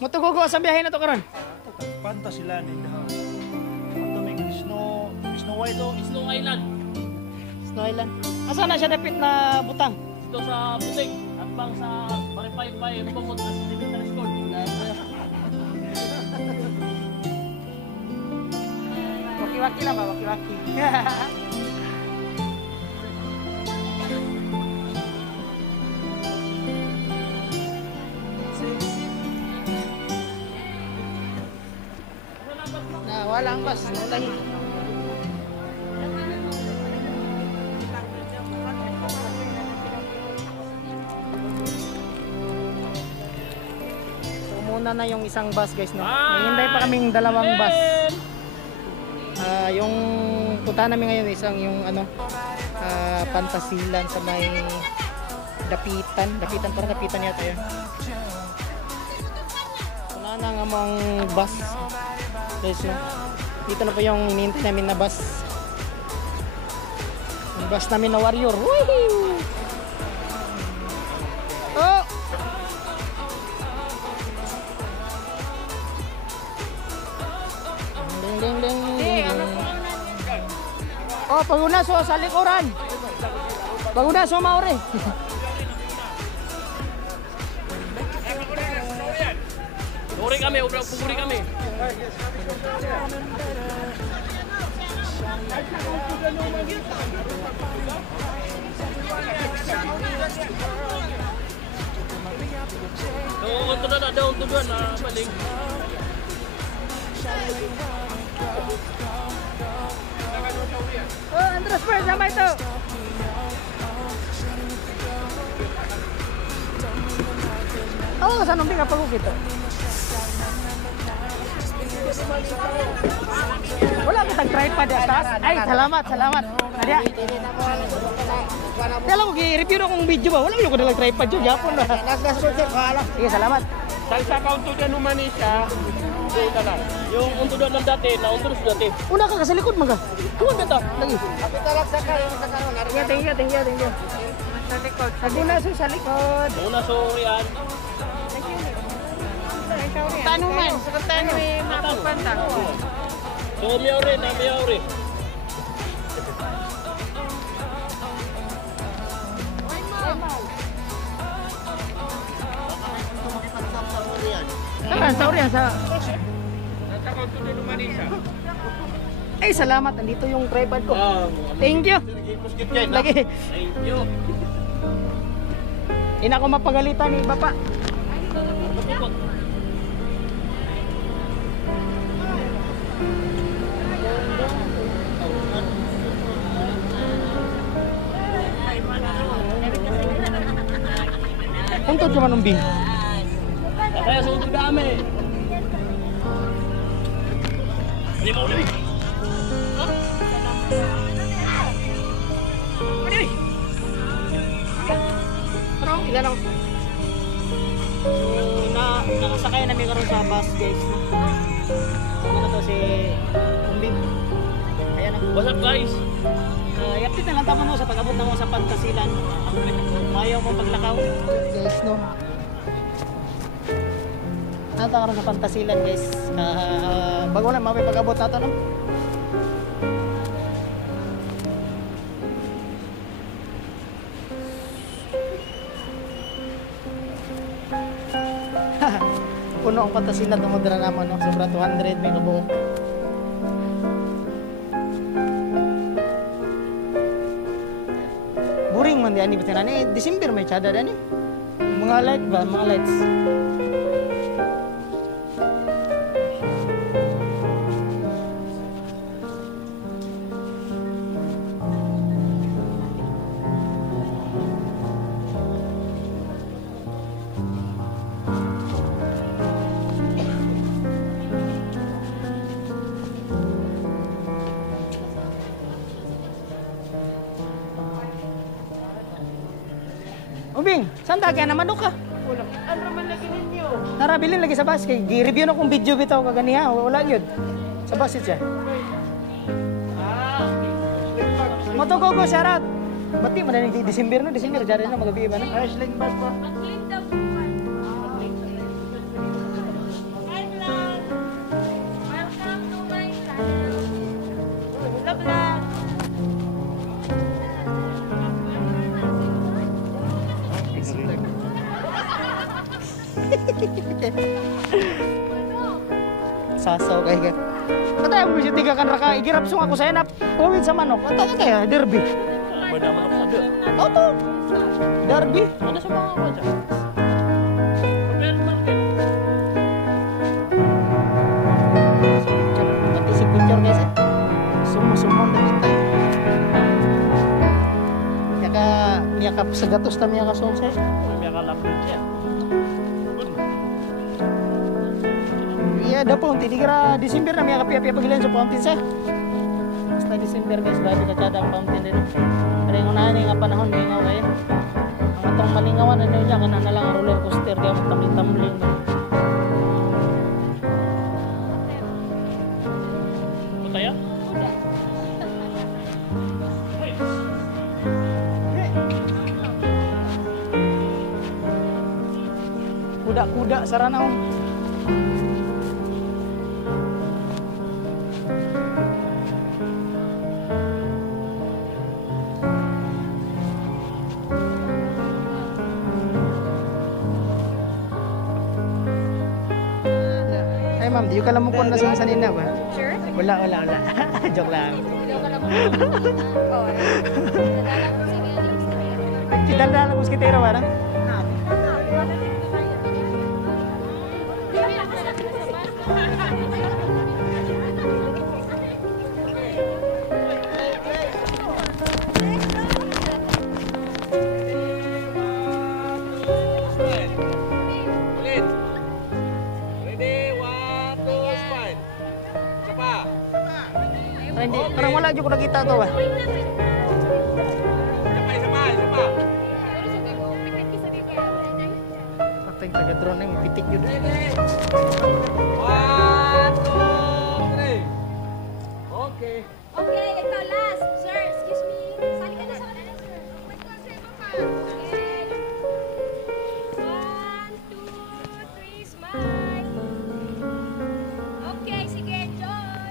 Mutugugo sa biyahe na to karon. Fantasyland in the house. Ato may Snow White o Snow Island. Snow Island. Asa na siya dapit na butang? Dito sa Butig. At bang sa Maripay-Pay. Bumot na sa Cemetery School. Waki-waki lang ba? Waki-waki. Na wala ang bus. Nulahi. Muna na yung isang bus guys, no? Hihintay pa kaming dalawang bus. Yung punta namin ngayon isang yung ano, Fantasiland sa may Dapitan para Dapitan yata yun. Wala na nga mong bus guys, no? Dito na po yung hinihintay namin na bus. Yung bus namin na Warrior. Woohoo! Oh! Ding ding ding. Oh, paguna so sa likuran. Paguna so maore. Puguri kami, puguri kami. Untuk na balik. Oh, Andres Perez sama itu. Oh, sa numping apa gitu? Wala kita tripod di atas. Ay, salamat. Ada. Kala ko i-review na kong video ba? Wala ko dalang tripod yun. Japon na. Sige, salamat. Sa kaunto dyan naman siya. Yung unto doon ng dati, naunto sa dati. Una ka sa likod mga. Tuwan ka ta. Lagi. Thank you. Sa likod. Aguna sa likod. Una so riyan. Tanungan, sekretan may mapapanta. So miyauri na miyauri. Saan? Sa Orian? Sa... Nasa kaunto doon naman siya. Ay, salamat. Nandito yung tripod ko. Thank you. Lagi. Thank you. Hindi na ako mapagalitan ni Bapa. Untod ka man umbing. Kaya sa utog dami. Hindi mo ulit. Ano? Ilan ako? Nakasakay namin karon sa bus guys. Ano to si Umbing. Ayan na. What's up guys? Yapit na lang tama mo sa pag-abot na mo sa Fantasiland. Mayaw mo paglakaw. Guys, no. Nata karon sa Fantasiland guys. Bago na mapay pag-abot nato no. Puno ang Fantasiland ang modera naman no. Sobra 200 may kabuo. Buring man di ani bitin ani December may tsada ani. Mga light ba, mga lights. Ubing, saan tagay na manok ka? Wala. Ano naman lagi ninyo? Narabilin lagi sa bus kay gi-review na kung video bitaw kaganiya, wala gyud. Sa bus siya. Motogogo syarat. Bati man ni December no, December jare na magabi ba na? Aisling bus pa. Sasaw kay ka. Katay mo siya tiga kan raka igirap sung ako sa enap. Pawid sa manok. Katay kaya derby. Bada manok sa dek. Auto. Derby. Ada sa mga ako dyan. Pero market. Pati si Kuchor guys. Sumo-sumo na kita. Yaka sa gatos na miya ka song sir. May kalapit siya. Iya, daw po, tinigira December na may kapiya-piya pagilan sa fountain sa. Basta December guys, grabe ka kada ang fountain din. Pero yung unahan nga panahon, lingaw kayo. Ang atong malingawan, ano niya, kana na lang ang roller coaster, di ako tamling-tamling. Mataya? Kuda-kuda sa ranaw. Ay ma'am, di ka lamukon na sa sanina ba? Sure? Wala. Joke lang. Oh, Kita na lang muskitero ba na? Hindi, parang wala dyan ko nakita to ba? Patay taga-drone na yung pitik yun. 1, 2, 3. Okay. okay, ito last. Sir, excuse me. Sali ka na sa kanila, sir. Okay. 1, 2, 3, smile. Okay, sige, enjoy.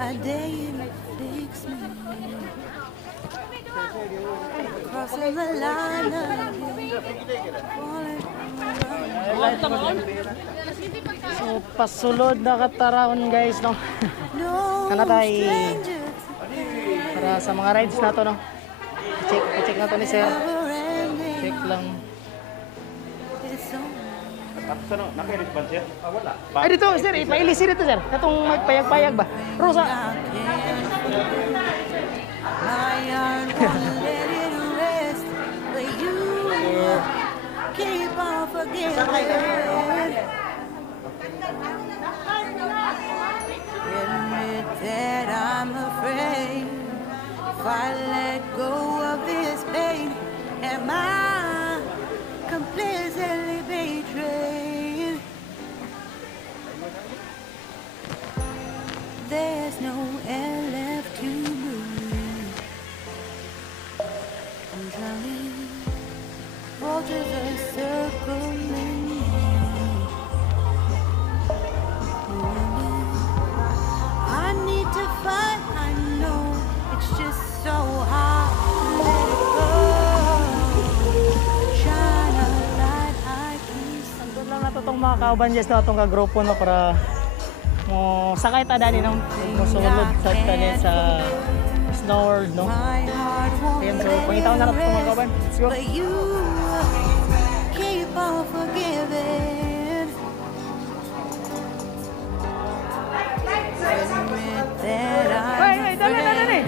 I dare you to fix me. Crossing the line of So, pasulod na kataraon guys, no? Kana tayo para sa mga rides na to, no? Check na to ni sir. Check lang. Ay, dito, sir. Ipailisi dito, sir. Katong magpayag-payag ba? Rosa. My heart won't let it rest, but you keep on forgiving. Admit that I'm afraid if I let go of this pain, am I completely betrayed? There's no air left to breathe. I'm drowning. Vultures are circling me. I need to fight. I know it's just so hard to let it go. Shine a light I can see. Doon lang nato itong mga kaubanjes na itong kagrupo, no? Para mo sakay ta dani, no? Musulod sa tanin sa Snow World, no? My heart won't Ayan, so let pangitaw na nato itong mga it kauban. Let's go. but you keep on forgiving. Admit that I'm afraid.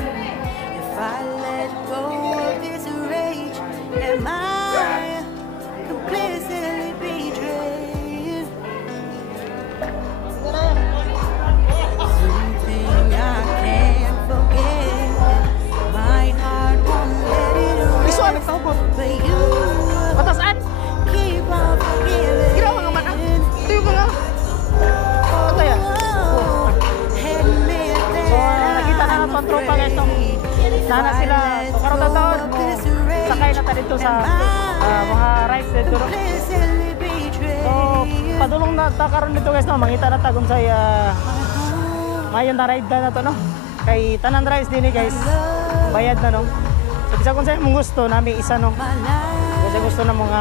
If I let go of this rage, am I completely betrayed? Something I can't forget. My heart won't let it Iso, rest, anak tao ko. but you Patasaan. keep on forgiving. Girawa nga man, ah. Tuyo ka nga. Patay, ah. Admit So, that nakita na nato ang tropa, guys, no? Sana sila, so karoon na taon, mo, sakay na ta dito sa mga rides dito, no? completely betrayed. So, padulong na ta karon dito, guys, no? Mangita na ta kung say mayon na ride na to, no? Kay tanan rides din, guys. Bayad na, no? So, So bisa kung sa'yo mong gusto, namin isa no. my life, Kasi gusto ng mga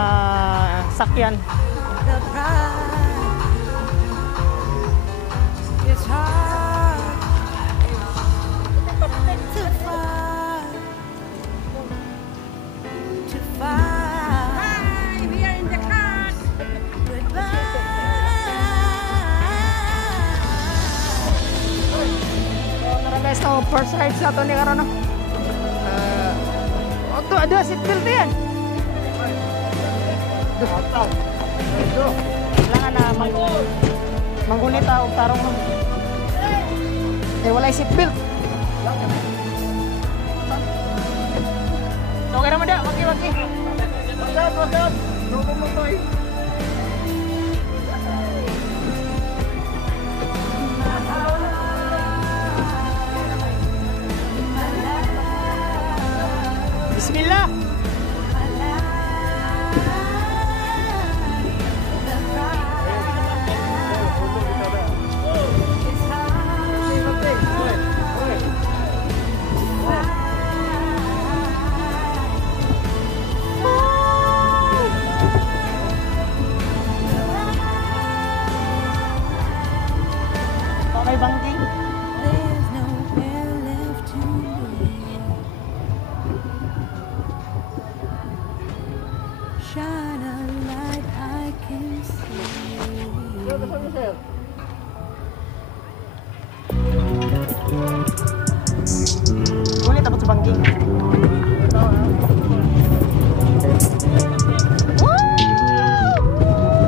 sakyan. the pride. It's hard to find. Hi, we are in the car. Goodbye. So tara guys, no, first ride sa ito ni Karon no. Ito, ada seatbelt yan. Kailangan na manggunit o tarong no. Eh, wala yung seatbelt. Okay naman dia, waki-waki. Wagad. Loko mo to eh. Bismillah. Okay, bangking. There's nowhere left to live. Shine a light I can see. Ngunit tapos sa bangking. Woo!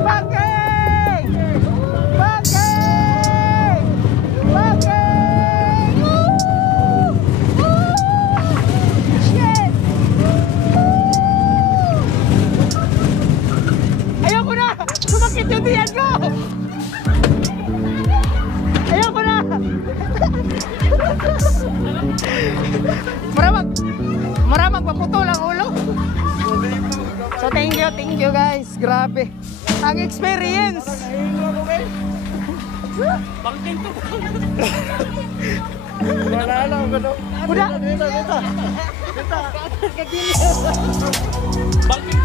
Bangking! Bangking! Bangking! Woo! Woo! Shit! Ayoko na! Sumakit yung tiyan ko! Ayoko na! Maramag paputol ang ulo. So thank you guys. Grabe. Ang experience. Bangking to. Wala lang, ano? Kuda. Bangking.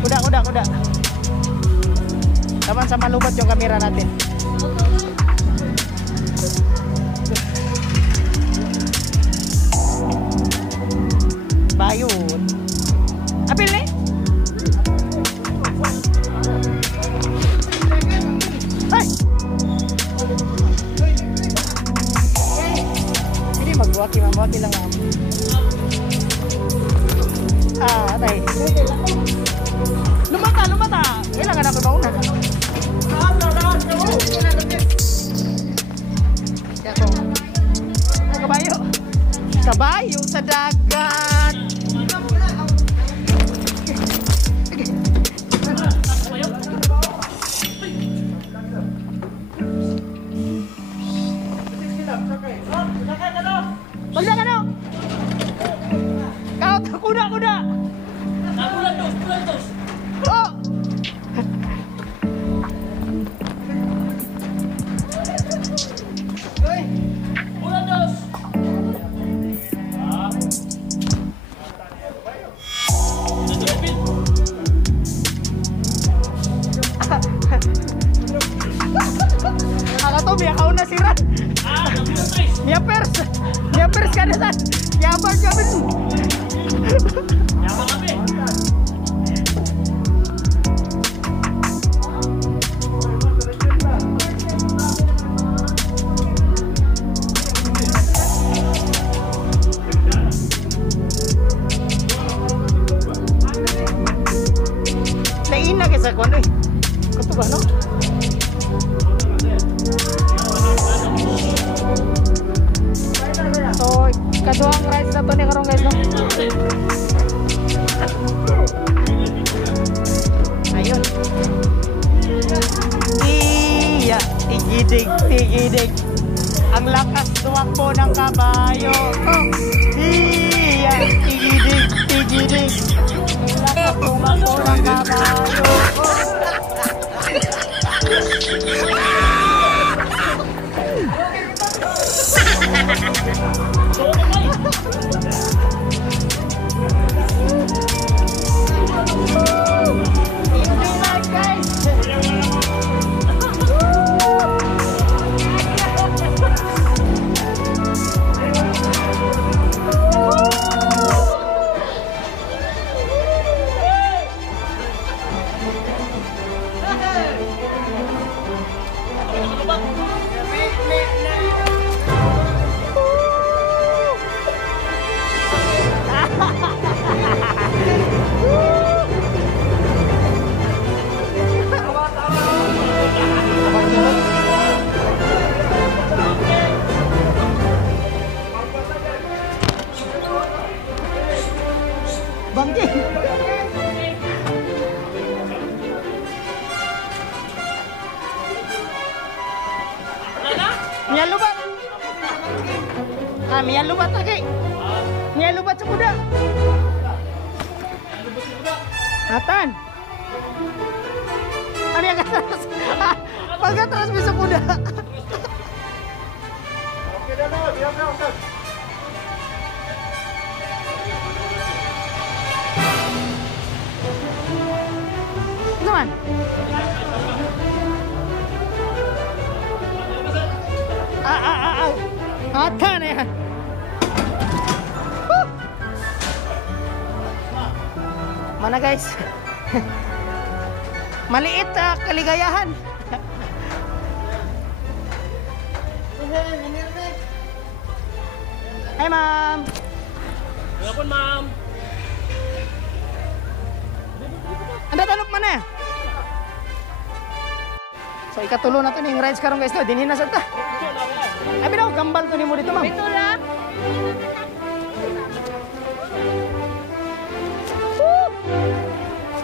Kuda. Taman sa malubat yung kamera natin. Bayun. Apil ni? Ay! Hindi magbuwaki lang ako. Atay. Lumata! Kailangan ako mauna. Kabayo sa dagat. Pagda ka no? Kuda! Oh! Ako to, biya ka una sirat. Niya pers ka na sa. Yabar kami. Lain na kaysa ko eh. Kato ba no? So, kaduhang rides na to ni karong guys no? Ayun. Tigidig. Ang lakas tumakbo ng kabayo. Oh. Tigidig. Ang lakas tumakbo ng kabayo. Oh. bangking. Miyan lubat. Ah, miyan lubat lagi. Miyan lubat sa kuda. Atan. Ano yang atas? Pag-atras bisa kuda. Oke, dah, biar Ustaz. Naman. Atan ya. Mana guys? Maliit kaligayahan. Hai ma'am. Walaupun ma'am. Anda tanong mana? So ikatulo na to ning ride karon guys no, dinhi na sad ta. Abi daw kambal to nimo dito ma'am. Ito lang.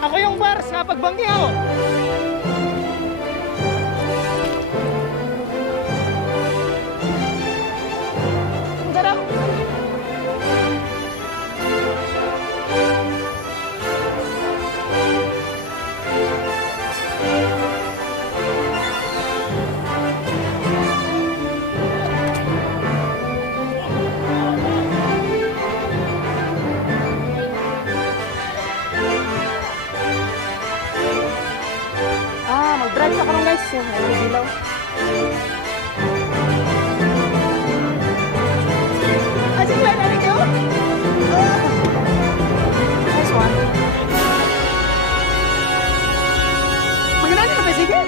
Ako yung bars kapag bangking ako. Ang sarap. Mag-drive sa karong guys. May dilaw. Asik lang na kayo. Nice one. Magandang na ba sige?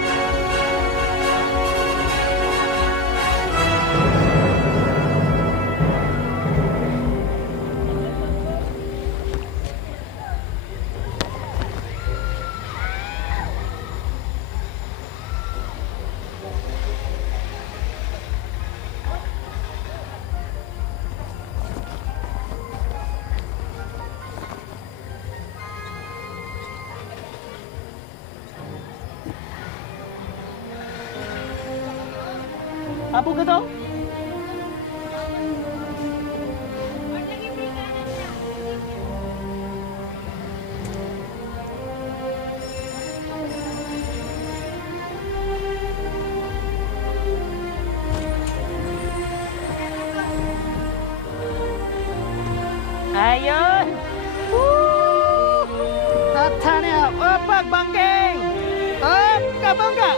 Apo ka to? Ayun! Woo! Tatanya! Opak bangking! Op! Kabangga!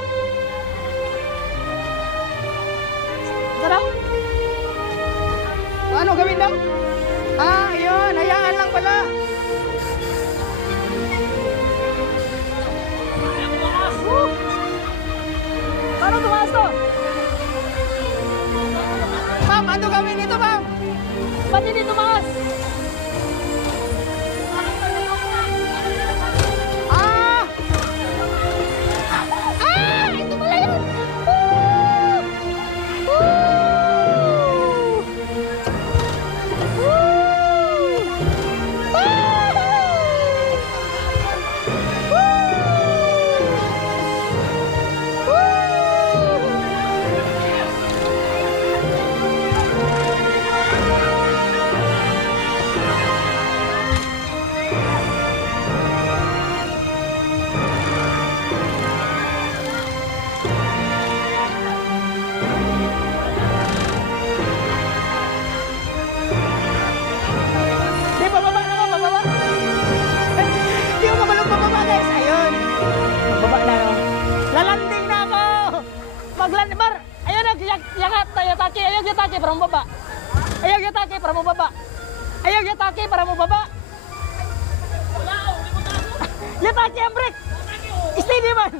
Sarap? Ano gawin daw? Ah, ayun. Hayaan lang pala. Paano tumaas to? Ma'am, ano gawin dito, ma'am? Ba't hindi tumaas? Ah! Ah! Ito pala yun! Lalanding na ako! Maglanding, Bar! Ayun, yatake, ayaw yatake para mo baba. Ayaw yatake para mo baba. Ayaw yatake para mo baba. Yatake ang break! Steady man!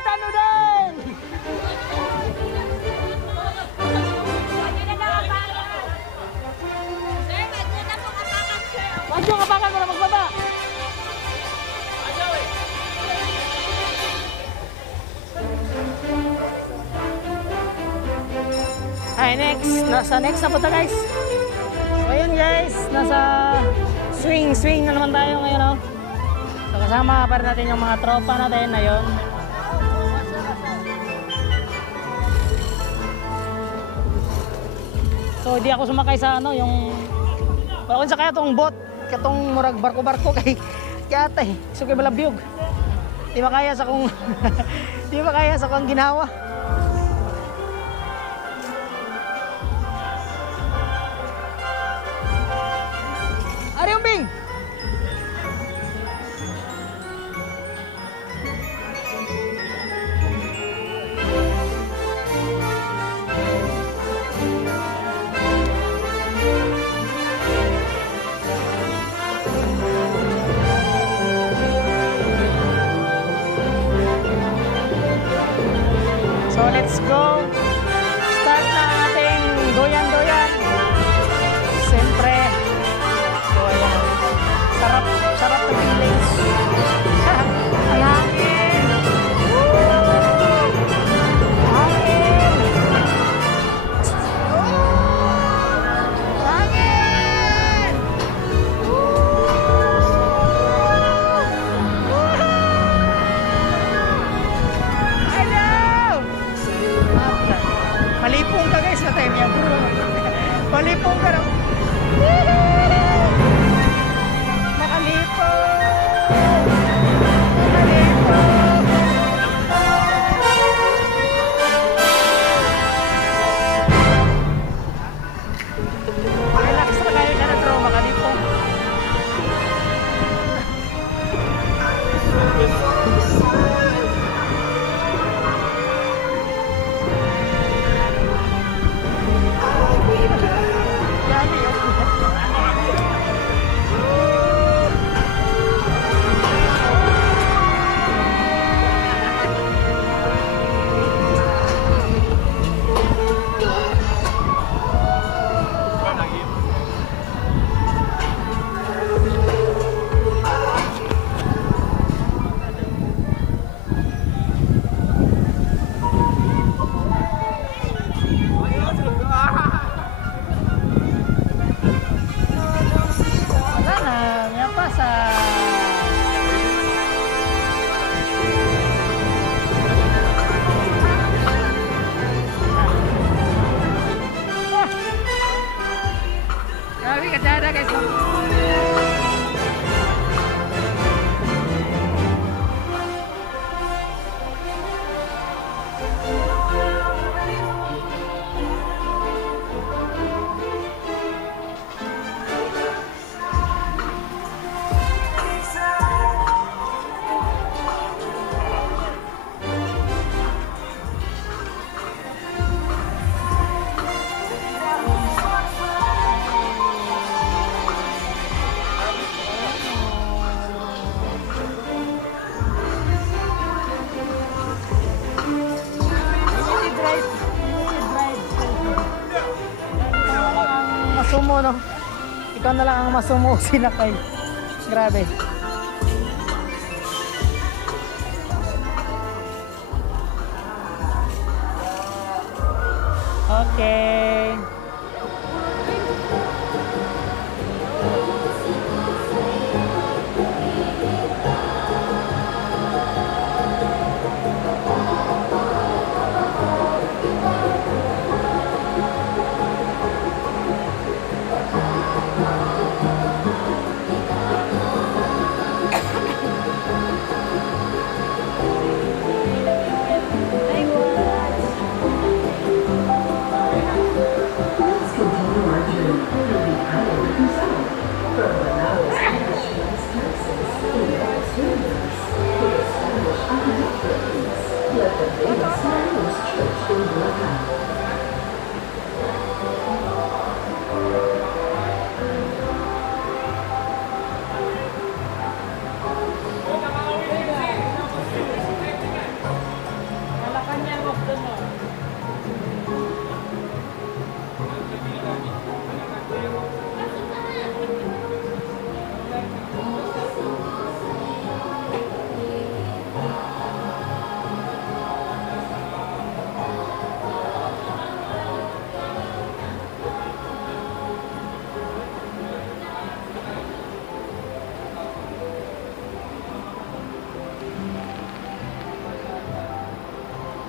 Ano din? Sir, wag niyo na pong apakan, sir. Wag yung kapakan mo na magbaba. Hi, next. Nasa next na punta guys. So ayun guys, nasa swing na naman tayo ngayon, oh. So kasama pa rin natin yung mga tropa natin na yun. So hindi ako sumakay sa ano, yung wala ko sa kaya tong boat, katong murag barko-barko kay ate, so kay balabyog. Di ba kaya sa kung di ba kaya sa kung ginawa? Ari umbing. So let's go. Start na ang ating doyan-doyan. Siyempre. So ayan. Sarap na village. Ang hangin. Woo! Hangin. Hangin. Malipong ka guys na time yan bro. Malipong ka na. Nakalipong. Nakalipong. Relax na kayo ka na bro. Makalipong. Sana, may pasa. Grabe ka dada guys. Masumo no. Ikaw na lang ang masumo sinakay. Grabe. Okay.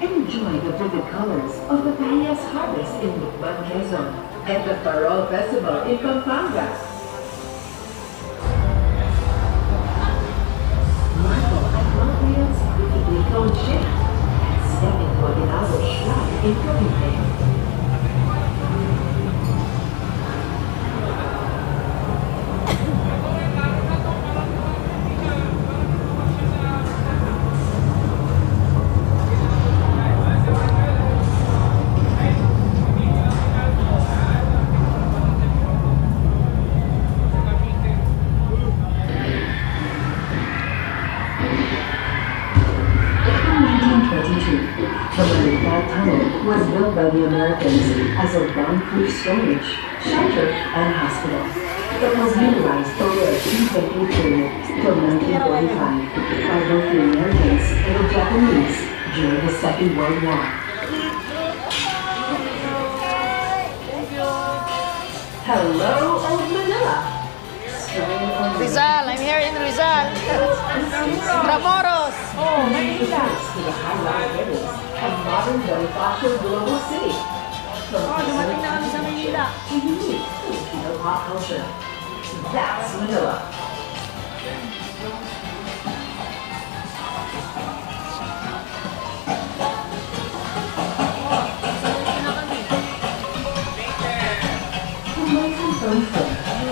Enjoy the vivid colors of the Pahias harvest in Lukban, Quezon, and the Farol Festival in Pampanga. Marvel at Montreal's perfectly toned shift and step into Aguinaldo's shrine in Cavite. The Manila Tunnel was built by the Americans as a bomb-proof storage, shelter, and hospital. It was utilized over a 2-decade period from 1945 by both the Americans and the Japanese during the Second World War. Hello, Old Manila! Straying on the Rizal, I'm here in Rizal. Intramuros. to the high-rise areas of modern Bonifacio Global City. From dumating na kami sa Manila. To unique Filipino pop culture. That's Manila.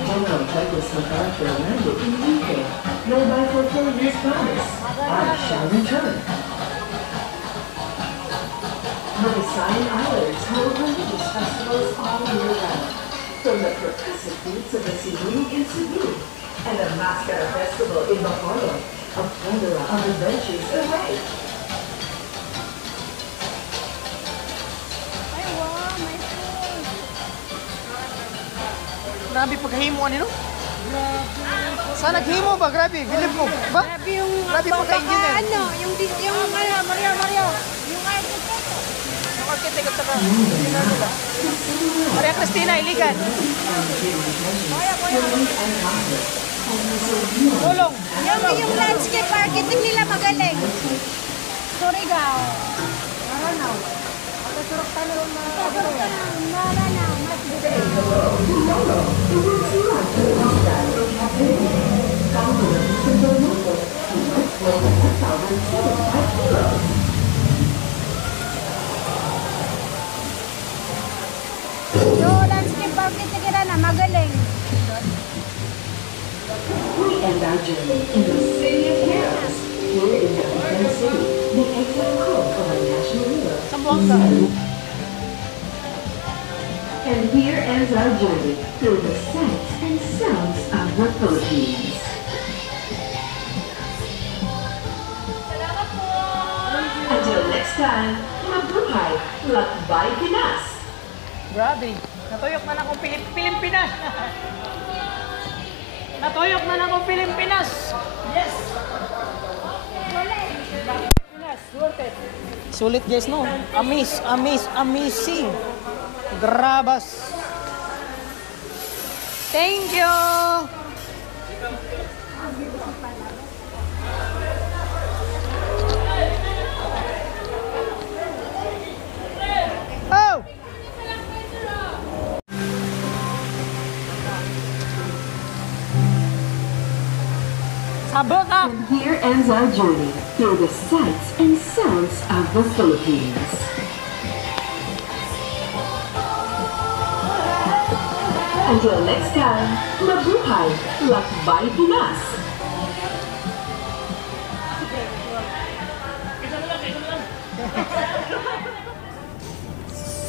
General Douglas MacArthur landed in the UK, thereby fulfilling his promise. I shall return. The Visayan Islands hold religious festivals all year round, from the percussive beats of the Cebu in Cebu, and the Mascara Festival in Bacolod, a plethora of adventures away. Grabe paghimo ano? Sa naghimo ba? Grabe, bilib mo ba? Grabe yung Grabe pagka-engineer. ano, yung Mario. Yung architect. Yung architect at saka Maria Cristina Iligan. Tulong. Yung landscape architect nila magaling. Surigao. Maranaw. Surok tanong Maranaw. Yung landscape architect nila na magaling. We end our journey in the city of heroes. Here in Cavite City, the exit code of our national hero. Sambuanga. And here ends our journey through the sights and sounds of the Philippines. Until next time, mabuhay, lakbay Pinas! Grabe. Natuyok na akong Pilipinas. Natuyok na akong Pilipinas. Yes. Pilipinas, sulit. Sulit guys no. Amazing. Grabas. Thank you. Oh. Sabot up. And here ends our journey through the sights and sounds of the Philippines. Until next time, mabuhay, lakbay Pinas!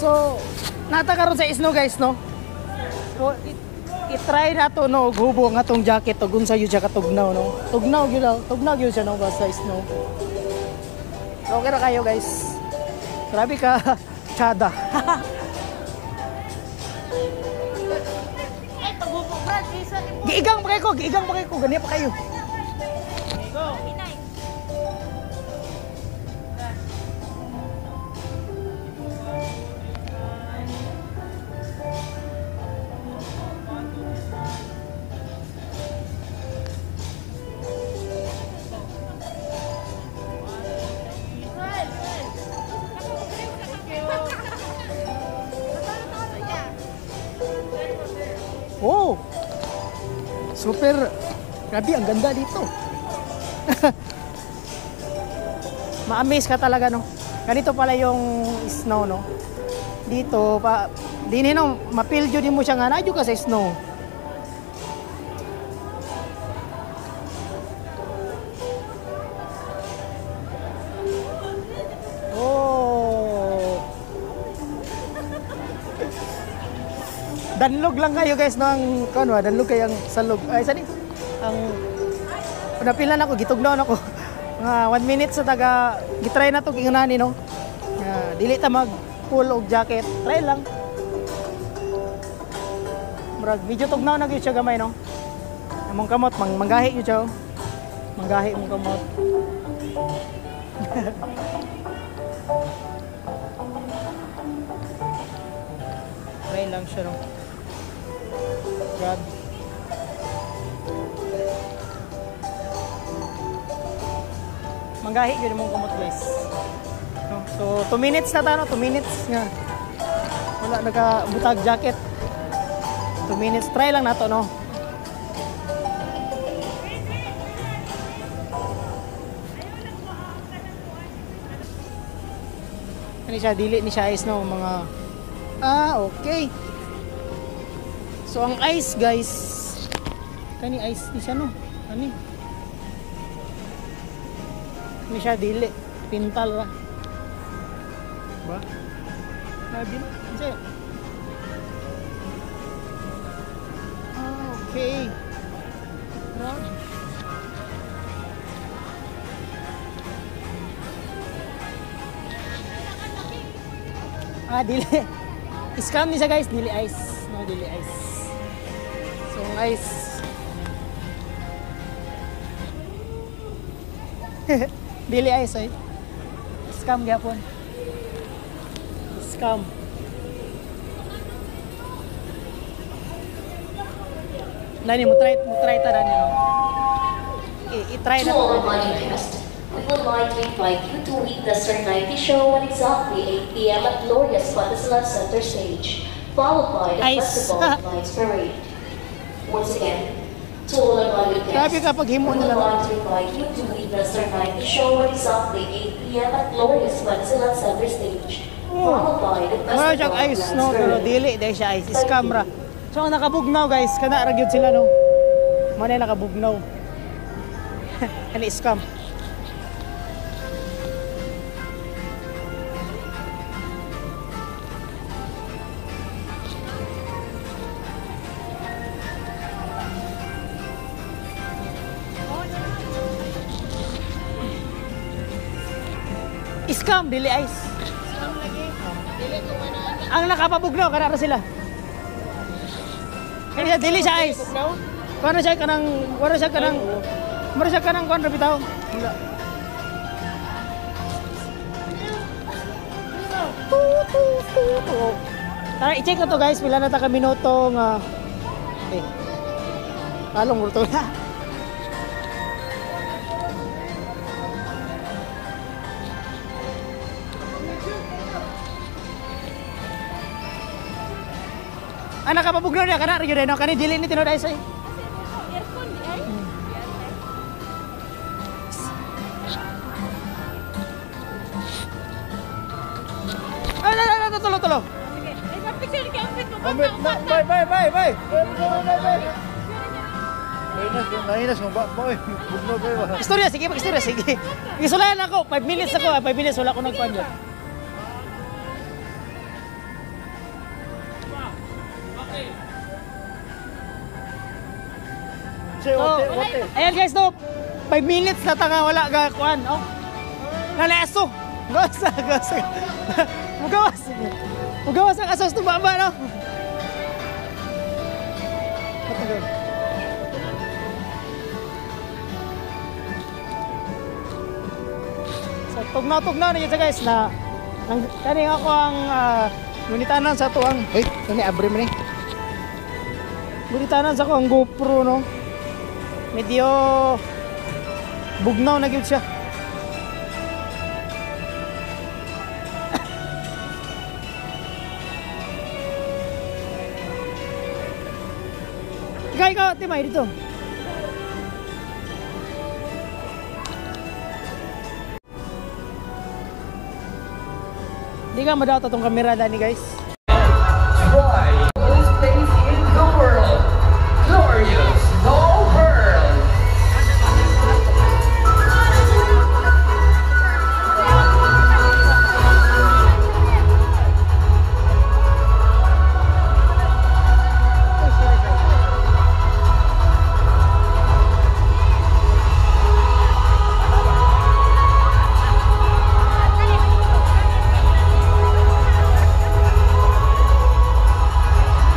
So, natakaroon sa isno guys, no? So, i-try na to, no? Gubo nga tong jacket, to gunsa yun siya katugnaw, no? Tugnaw yun siya, no? Basta isno. So, okay na kayo guys. Grabe ka, tsada. Giigang pa kayo, ganyan pa kayo. Oh! Super! Grabe, ang ganda dito. Ma-amaze ka talaga, no? Ganito pala yung snow, no? Dito, din no, mapil yun mo siya nga, nadyo ka sa snow. Oh! Danlog lang kayo guys, no? Ang, danlog kayo ang salog. Ay, saan ang napilan ako, gitugnaon ako. Mga 1 minute sa taga, gitry na to kingunani, no? Dili ta mag full og jacket. Try lang. Murag medyo tugnaw na gyud siya gamay, no? Among kamot manggahi gyud siya. Oh. Manggahi mong kamot. Try lang siya, no? Grabe. Manggahi gyud mong kamot, guys. No? So 2 minutes na ta, no? 2 minutes nga. Wala naka-butag jacket. 2 minutes. Try lang nato, no? Ano siya? Dili ni siya ice, no? Mga... okay. So, ang ice, guys... Kani ice ni siya, no? Kani? Kani siya, dili. Pintal, ra. Ba? Nabi na? Kasi... okay. Grabe. Dili. Scam ni siya, guys. Dili ice. No, dili ice. So, ang ice. Dili ice, ay. Scam gyapon. Scam. Nani mo try ta dani, no. I-try na To all to. money guests, we would like to invite you to witness our 90 show at exactly 8 p.m. at Gloria's Patasalan Center Stage, followed by the Ice. Festival of Lights Parade. Once again, to all our valued Grabe guests, kapag himo we would nila, no. like to invite you to witness our 90 show at exactly 8 p.m. at Gloria's Patasalan Center Stage, followed by the Wala Festival siyang of ice, Lights no, pero Parade. dili dahil siya ice. Scam ra. So, ang nakabugnaw, guys, kana ra gyud sila, no. Manay nakabugnaw. Ani scam. Scam, dili ice. Ang nakapabugnaw, kana ra sila. Kaya dili siya ice. Wala siya kanang kuan ra bitaw. Wala. Tara, i-check na to, guys. Pila na ta ka minuto nga. Palong urto na. Nakapabugnaw niya kana ra gyud no, kani dili ni tinud ay say. Tulo. Bye. Nainas mo ba? Boy, bugno ba? Istorya, sige. Isulayan ako, 5 minutes ako, 5 minutes wala ko nagkuan dyan. Say, So, ote. ayan guys, no, 5 minutes na tanga wala ga kuan, oh. Nalaso. Gawas. Mugawas ang asos tumaba, no. Patagal. So, tugnaw na yun siya, guys, na kani ako ang ngunitanan sa tuang, kani abri mo ni. Ngunitanan sa ko ang GoPro, no. Medyo bugnaw na gyud siya. Kay ko, timay dito. Di ka madata tong kamera dani guys. Try this place in the world. Glorious Snow World.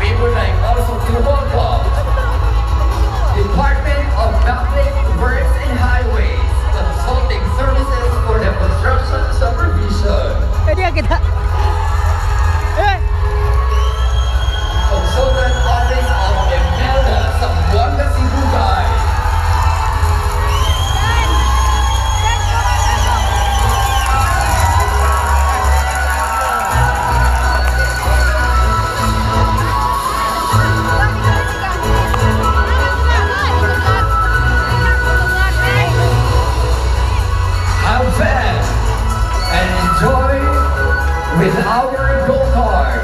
We would like also to welcome Department of Public Works and Highways Consulting Services for the Construction Supervision. Pwede kita. Eh, Consultant Office of Imelda Zamboanga Sibugay. Have fun and enjoy with our go-kart.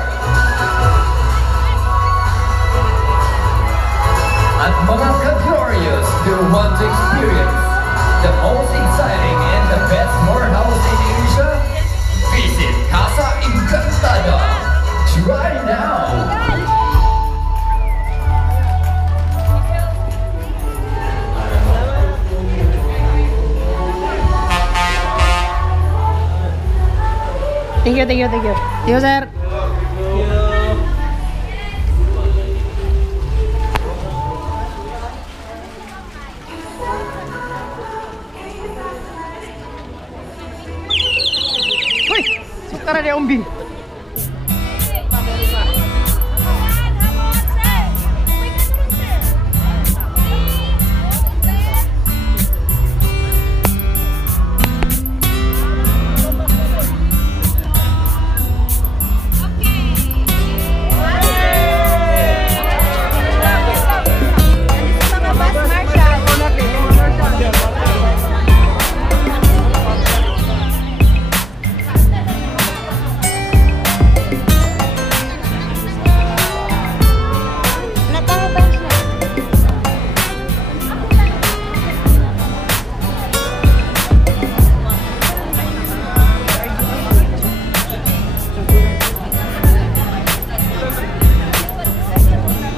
At mga ka-glorious who want to experience the most exciting and the best morehouse in Asia, visit Casa Encantada. Try now. thank you, thank you, thank you. Thank you, sir. Hoy, sukara dia umbing.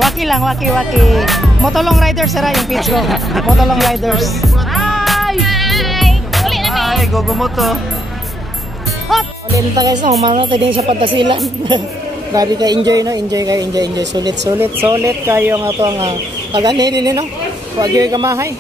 Waki lang, waki. Motolong riders sira yung page ko. Motolong riders. Hi! Uli na may. Ay, gogomoto. Hot! Ulit na guys, umama tayo din sa Pantasilan. Grabe ka, enjoy no? Enjoy. Sulit kayo nga to ang pag-ani din no? Wag yung kamahay.